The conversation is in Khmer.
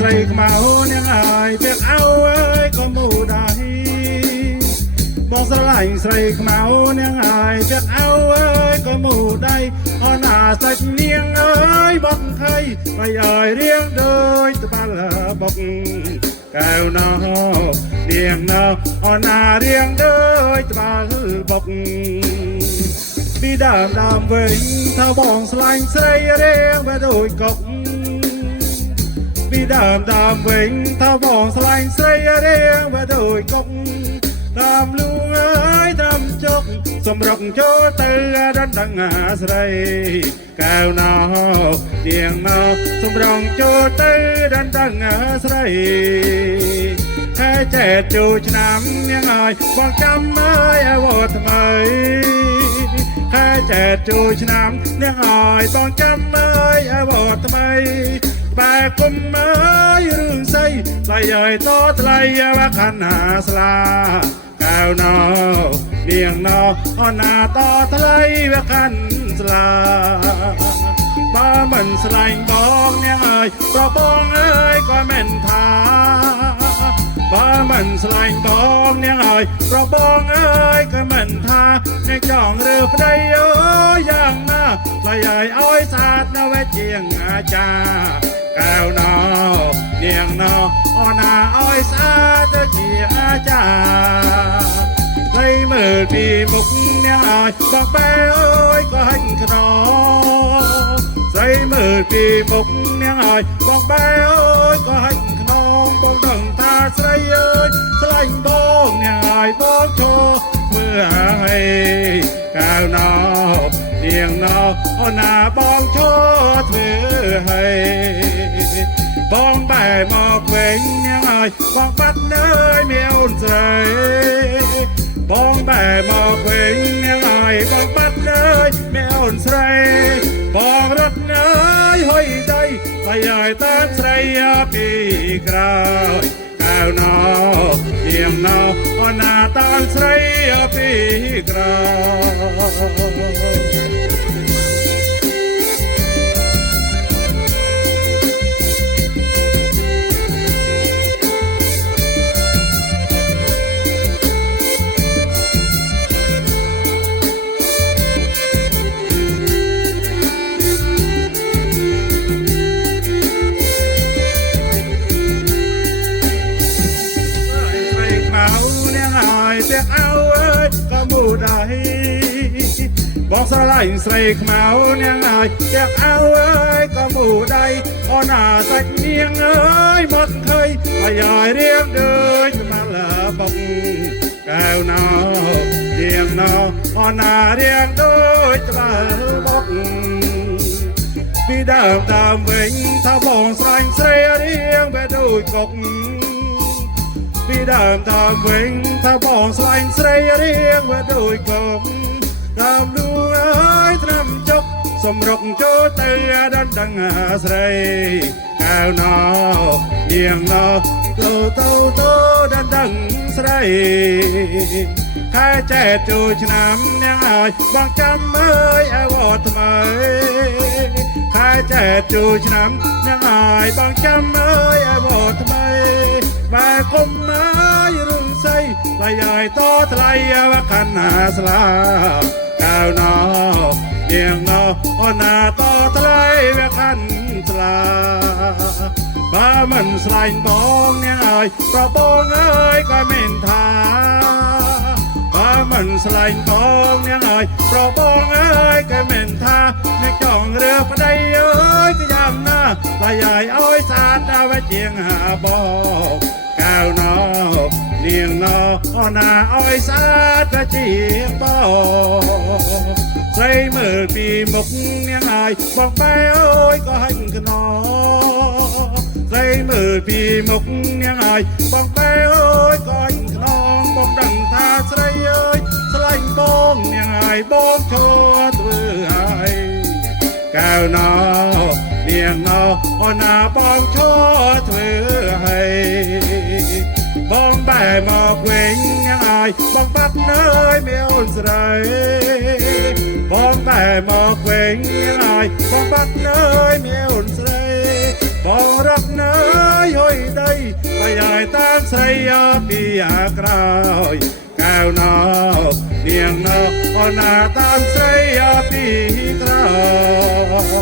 ស្រីខ្មៅនាងអើយពាក់អោអើយក៏មូដៃបងស្រឡាញ់ស្រីខ្មៅនាងអើយពាក់អោអើយក៏មូដៃអណាសាច់នាងអើយបកខៃបីអើយរៀងដូចត្បាល់បុកកែវណោនាងណោអណារៀងដូចត្បាល់បុកពីដើមវិញថាបងស្លាញ់ស្រីរៀងបែដូចកុកពីដើមវិញថាបងស្លាញ់ស្រីរៀងបែដូចកុកតាមលួងអើយតាមចុកសម្រុកចូលទៅដណ្ដឹងអាស្រីកែវណោនាងណោសម្រុកចូលទៅដណ្ដឹងអាស្រីខែចេតចូលឆ្នាំនាងអើយបងចាំអើយឲ្យវត្តថ្មីខែចេតចូលឆ្នាំនាងអើយបងចាំអើយឲ្យវត្តថ្មីបែកុំអើយរឿងស្អីស្អីឲ្យតថ្លៃវាខណាស្លាកែវណោនាងណោអណាតថ្លៃវាខាន់ស្លាបើមិនស្លាញ់បងនាងអើយប្របងអើយក៏មិនថាបើមិនស្លាញ់បងនាងអើយប្របងអើយក៏មិនថានាងចង់រើប្តីអើយយ៉ាងណាថ្លៃឲ្យស្អាតនៅវិញជាងអាចារ្យកែវណោនាងណោអណាឲ្យស្អាតទៅជាអាចារ្យថ្លៃមើលពីមុខនាងអើយបងបែអើយក៏ហាញ់ខ្នងស្រីមើលពីមុខនាងអើយបងបែអើយក៏ហាញ់ខ្នងបងដឹងថាស្រីអើយស្លាញ់បងនាងអើយបងឈរមើលហើយកែវណោនាងណោអណាបងឈរធ្វើហើយបងបែមកវិញនាងអើយបងបាត់នៅមានអូនស្រីបងបែមកវិញនាងអើយបងបាត់នៅមានអូនស្រីបងរត់នៅហុយដៃតែឲ្យតាមស្រីពីក្រោយកែវណោនាងណោអណាតាមស្រីពីក្រោយពាក់អោអើយក៏មូដៃបងស្រឡាញ់ស្រីខ្មៅនាងអើយពាក់អោអើយក៏មូដៃអណាសាច់នាងអើយមកឃើញឲ្យរៀងដូចត្បាល់បុកកែវណោនាងណោអណារៀងដូចត្បាល់បុកពីដើមវិញថាបងស្លាញ់ស្រីរៀងបែដូចកុកពីដើមវិញថាបងស្លាញ់ស្រីរៀងបែដូចកុកតាមលួងអើយត្រាំចុកសម្រុកចូលទៅដណ្ដឹងអាស្រីកែវណោនាងណោទៅដណ្ដឹងស្រីខែចេតចូលឆ្នាំនាងអើយបងចាំអើយឲ្យវត្តថ្មីខែចេតចូលឆ្នាំនាងអើយបងចាំអើយឲ្យវត្តថ្មីបែកុំអើយរឿងស្អីថ្លៃឲ្យតថ្លៃវាខាន់ណាស្លាកែវណោនាងណោអណាតថ្លៃវាខាន់ស្លាបើមិនស្លាញ់បងនាងអើយប្របងអើយក៏មិនថាបើមិនស្លាញ់បងនាងអើយប្របងអើយក៏មិនថានាងចង់រើប្តីអើយក៏យ៉ាងណាថ្លៃឲ្យស្អាតដល់ជាងបងកែវណោនាងណោ អូណាអើយស្អាតតែជាបោស្រីមើលពីមុខនាងហើយបងបែអើយក៏ហិចកណោស្រីមើលពីមុខនាងហើយបងបែអើយក៏ហិចកណោបងដឹងថាស្រីអើយស្រឡាញ់បងនាងហើយបងចូលធ្វើហើយកៅណោនាងណោអូណាបងចូលធ្វើហើយបងបែមកវិញនាងហើយបងបាត់នៅមានអូនស្រីបងបែមកវិញនាងហើយបងបាត់នៅមានអូនស្រីបងរត់នៅហុយដីហើយឲ្យតាមស្រីអពីអាក្រោយកៅណោនាងណោអូណាតាមស្រីអពីក្រោយ